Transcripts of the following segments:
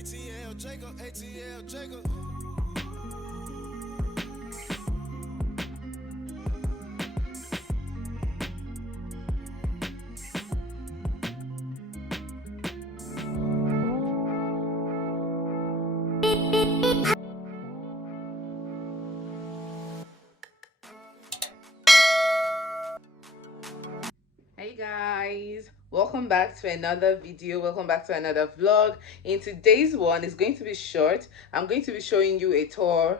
ATL Jacob, ATL Jacob. Hey guys, welcome back to another video. Welcome back to another vlog. In today's one, is going to be short. I'm going to be showing you a tour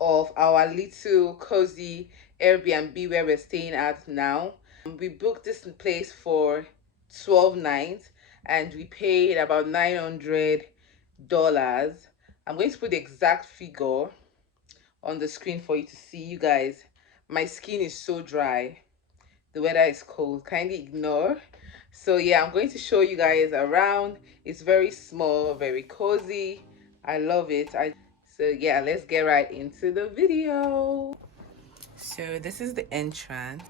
of our little cozy Airbnb where we're staying at now. We booked this place for 12 nights and we paid about $900. I'm going to put the exact figure on the screen for you to see. You guys, my skin is so dry, the weather is cold, kindly ignore. So yeah, I'm going to show you guys around. It's very small, very cozy. I love it. So yeah, let's get right into the video. So this is the entrance.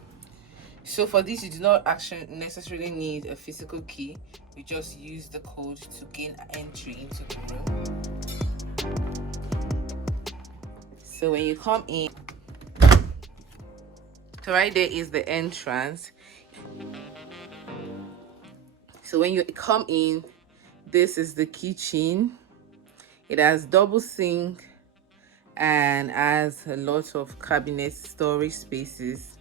So for this, you do not actually necessarily need a physical key. You just use the code to gain entry into the room. So when you come in, so right there is the entrance. So when you come in, this is the kitchen. It has double sink and has a lot of cabinet storage spaces.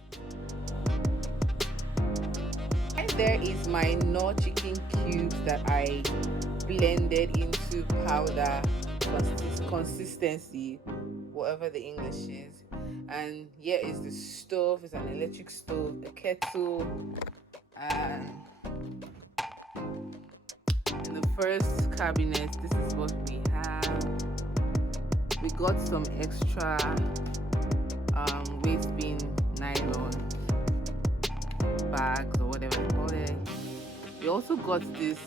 And there is my Knorr chicken cubes that I blended into powder consistency, whatever the English is. And here is the stove. It's an electric stove, a kettle, and in the first cabinet, this is what we have. We got some extra waste bin nylon bags or whatever you call it. We also got this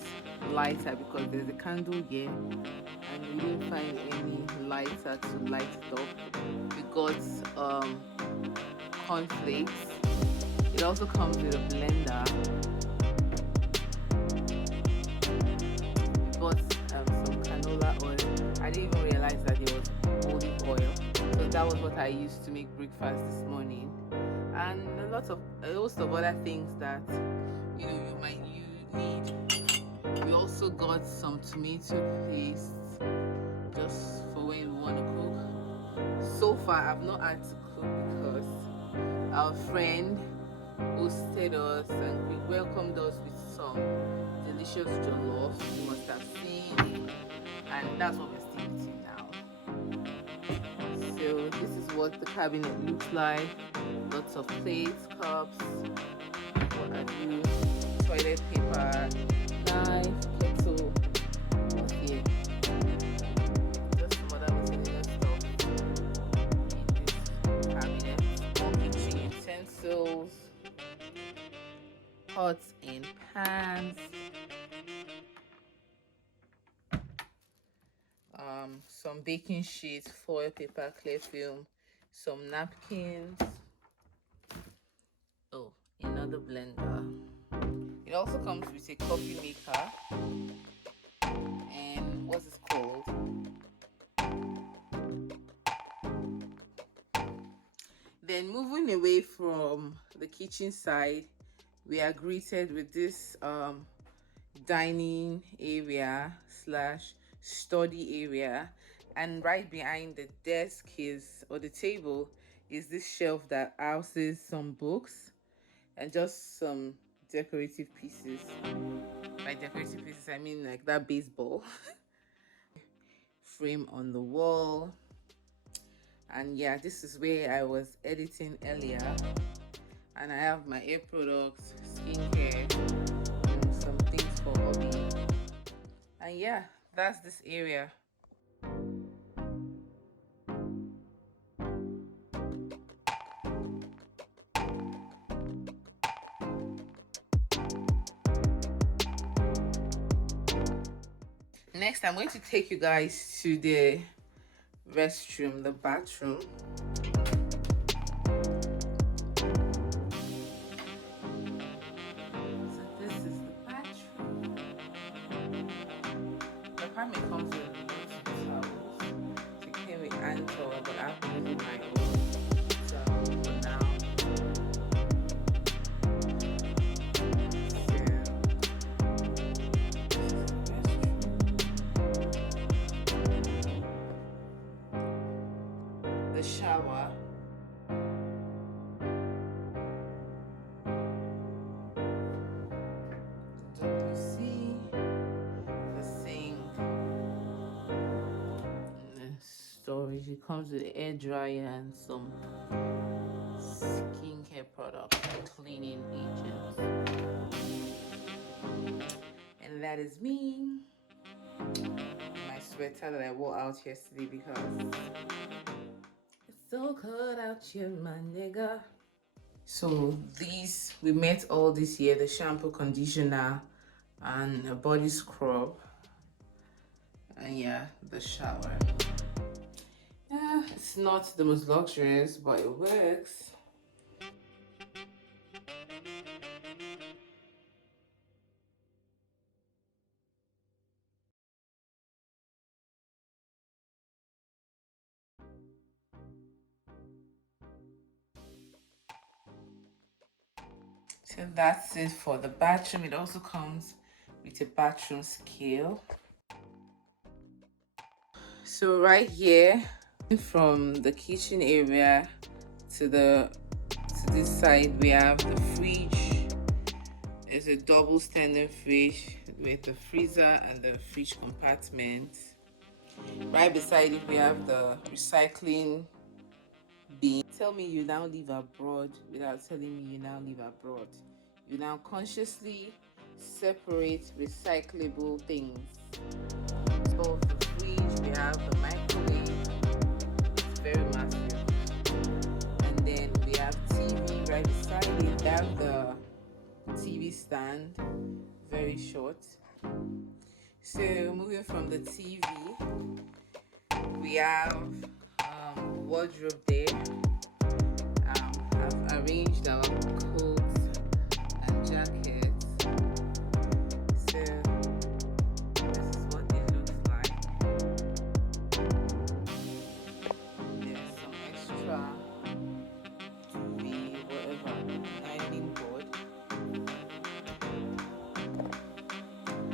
lighter because there's a candle here and we didn't find any lighter to light it up. We got cornflakes. It also comes with a blender. We got some canola oil. I didn't even realize that there was olive oil, so that was what I used to make breakfast this morning, and a host of other things that you might need. We also got some tomato paste just for when we want to cook. So far I've not had to cook because our friend hosted us and we welcomed us with some delicious jollof. You must have seen, and that's what we're still eating now. So this is what the cabinet looks like. Lots of plates, cups, what have you, toilet paper, knife, kettle, what's here? Just some other miscellaneous stuff in this cabinet. More kitchen utensils, pots and pans, some baking sheets, foil paper, clear film, some napkins. Oh, another blender. It also comes with a coffee maker and what's it called? Then moving away from the kitchen side, we are greeted with this dining area slash study area, and right behind the desk or the table is this shelf that houses some books and just some decorative pieces. By decorative pieces I mean like that baseball frame on the wall. And yeah, this is where I was editing earlier, and I have my hair products, skincare, some things for hobby. And yeah, that's this area. Next, I'm going to take you guys to the restroom, the bathroom. So this is the bathroom. The apartment comes with tour, but I've been using my own. So for now, the shower. WC, the sink, and the storage. It comes with an air dryer and some skincare products and cleaning agents. And that is me. My sweater that I wore out yesterday because it's so cold out here, my nigga. So these, we met all this year: the shampoo, conditioner, and a body scrub, and yeah, the shower. Yeah, it's not the most luxurious, but it works. So that's it for the bathroom. It also comes with a bathroom scale. So right here, from the kitchen area to this side, we have the fridge. There's a double standing fridge with the freezer and the fridge compartment. Right beside it, we have the recycling bin. Tell me you now live abroad without telling me you now live abroad. You now consciously separate recyclable things. So the fridge, we have the microwave. It's very massive. And then we have TV right beside it. We have the TV stand, very short. So moving from the TV, we have wardrobe there. I've arranged our coats and jackets. So this is what it looks like. There's some extra TV, whatever, ironing board.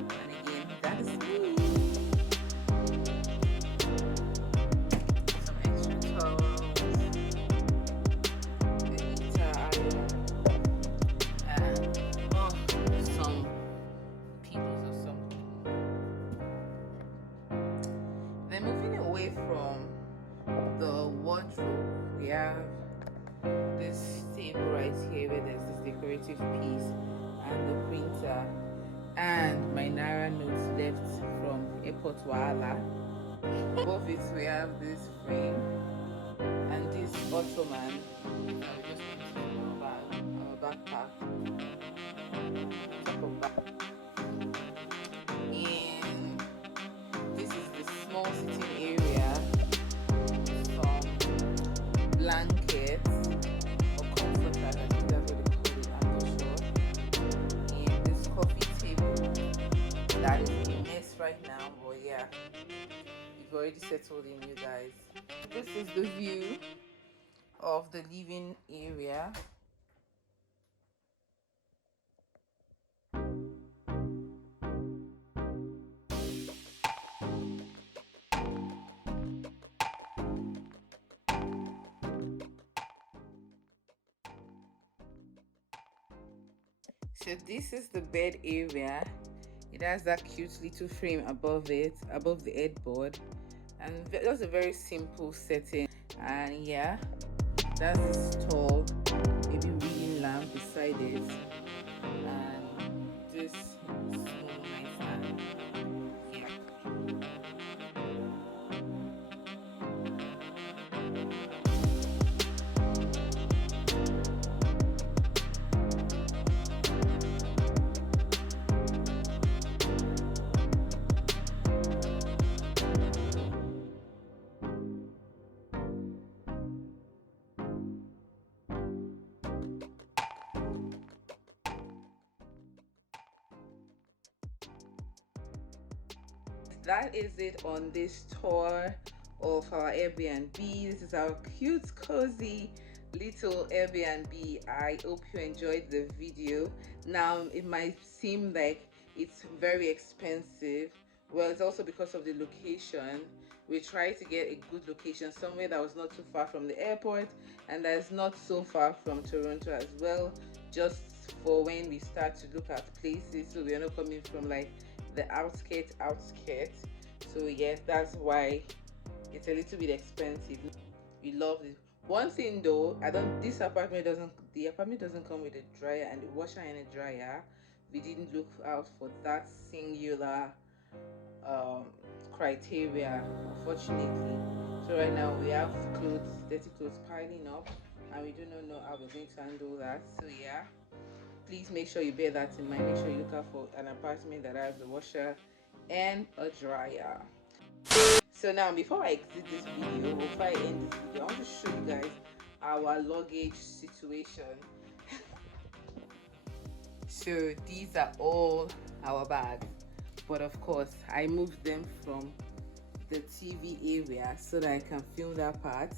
And again, that is me. Some extra towels, a heater iron, and some pillows or something. Then moving away from the wardrobe, we have this table right here where there's this decorative piece and the printer and my Naira notes left from Airport Wahala. Above it we have this frame and this ottoman that we just put in our backpack. Top of that. And this is the small sitting area, some blankets or comforter, I think that's what they call it, I'm not sure. And this coffee table that is a mess right now, but yeah, we've already settled in, you guys. This is the view of the living area. So this is the bed area. It has that cute little frame above it, above the headboard, and that's a very simple setting. And yeah, that's this tall, maybe reading lamp beside it, and this small nightstand. Yeah. That is it on this tour of our Airbnb. This is our cute, cozy little Airbnb. I hope you enjoyed the video. Now, it might seem like it's very expensive. Well, it's also because of the location. We tried to get a good location, somewhere that was not too far from the airport and that is not so far from Toronto as well, just for when we start to look at places, so we are not coming from like the outskirts. So yes, that's why it's a little bit expensive. We love it. One thing though, the apartment doesn't come with a dryer and a washer and a dryer. We didn't look out for that singular criteria, unfortunately. So right now we have dirty clothes piling up, and we do not know how we're going to handle that. So yeah, please make sure you bear that in mind. Make sure you look out for an apartment that has a washer and a dryer. So now, before I exit this video, before I end this video, I want to show you guys our luggage situation. So these are all our bags, but of course I moved them from the TV area so that I can film that part.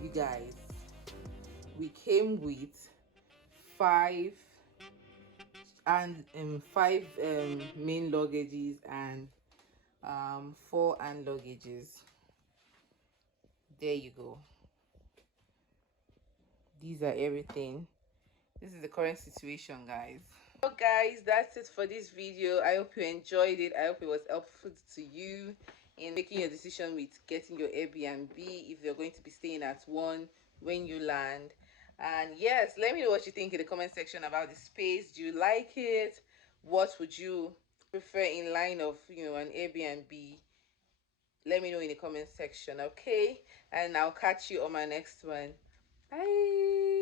You guys, we came with five main luggages and 4 hand luggages. There you go. These are everything. This is the current situation, guys. So guys, that's it for this video. I hope you enjoyed it. I hope it was helpful to you in making your decision with getting your Airbnb, if you're going to be staying at one when you land. And yes, let me know what you think in the comment section about the space. Do you like it? What would you prefer in line of, an Airbnb? Let me know in the comment section, okay? And I'll catch you on my next one. Bye.